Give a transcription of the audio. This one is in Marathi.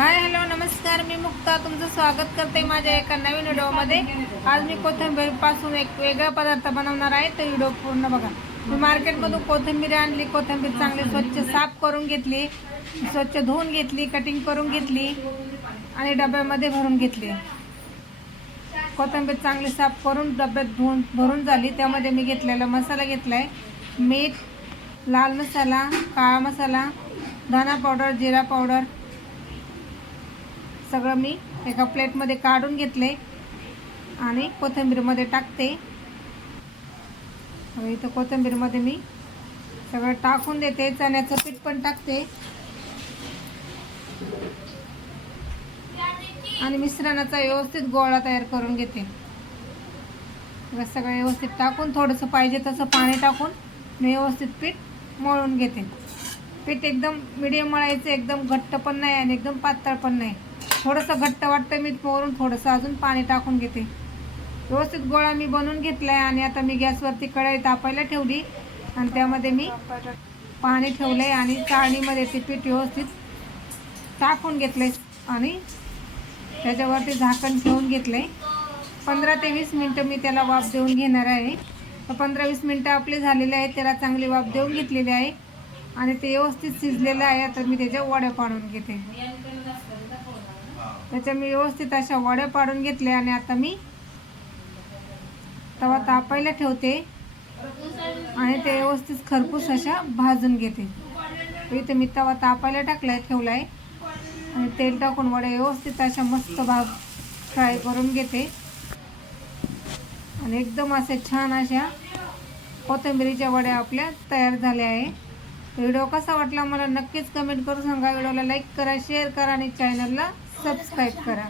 हाय हॅलो नमस्कार. मी मुक्ता. तुमचं स्वागत करते माझ्या एका नवीन व्हिडिओमध्ये. आज मी कोथिंबीरपासून एक वेगळा पदार्थ बनवणार आहे. तो व्हिडिओ पूर्ण बघा. मी मार्केटमधून कोथिंबीर आणली. कोथिंबीर चांगली स्वच्छ साफ करून घेतली. स्वच्छ धुवून घेतली. कटिंग करून घेतली. आणि डब्यामध्ये भरून घेतली. कोथिंबीर चांगली साफ करून डब्यात धुवून भरून झाली. त्यामध्ये मी घेतलेला मसाला घेतला आहे मीठ लाल मसाला काळा मसाला धना पावडर जिरा पावडर सगळं मी एका प्लेटमध्ये काढून घेतले आणि कोथिंबीरमध्ये टाकते. इथं कोथिंबीरमध्ये मी सगळं टाकून देते. चण्याचं पीठ पण टाकते. आणि मिश्रणाचा व्यवस्थित गोळा तयार करून घेते. सगळं व्यवस्थित टाकून थोडंसं पाहिजे तसं पाणी टाकून मी व्यवस्थित पीठ मळून घेते. पीठ एकदम मिडियम मळायचं एकदम घट्ट पण नाही आणि एकदम पातळ पण नाही. थोडंसं घट्ट वाटतं मी वरून थोडंसं अजून पाणी टाकून घेते. व्यवस्थित गोळा मी बनवून घेतला आहे आणि आता मी गॅसवरती कढई तापायला ठेवली. आणि त्यामध्ये मी पाणी ठेवलं आहे आणि चाळणीमध्ये ते पीठ व्यवस्थित टाकून घेतलं आहे आणि त्याच्यावरती झाकण ठेवून घेतलं आहे पंधरा ते वीस मिनटं मी त्याला वाफ देऊन घेणार आहे. तर पंधरा वीस मिनटं आपली झालेली आहे त्याला चांगली वाफ देऊन घेतलेली आहे. आणि ते व्यवस्थित शिजलेलं आहे आता मी त्याच्या वड्या पाडून घेते. त्याच्या मी व्यवस्थित अशा वड्या पाडून घेतल्या आणि आता मी तवा तापायला ठेवते. आणि ते व्यवस्थित खरपूस अशा भाजून घेते. इथे मी तवा तापायला टाकलाय ठेवलाय. आणि तेल टाकून वड्या व्यवस्थित अशा मस्त भाग फ्राय करून घेते. आणि एकदम असे छान अशा कोथिंबिरीच्या वड्या आपल्या तयार झाल्या आहे. व्हिडिओ कसा वाटला मला नक्कीच कमेंट करून सांगा. व्हिडिओला लाईक करा शेअर करा आणि चॅनलला सबस्क्राईब करा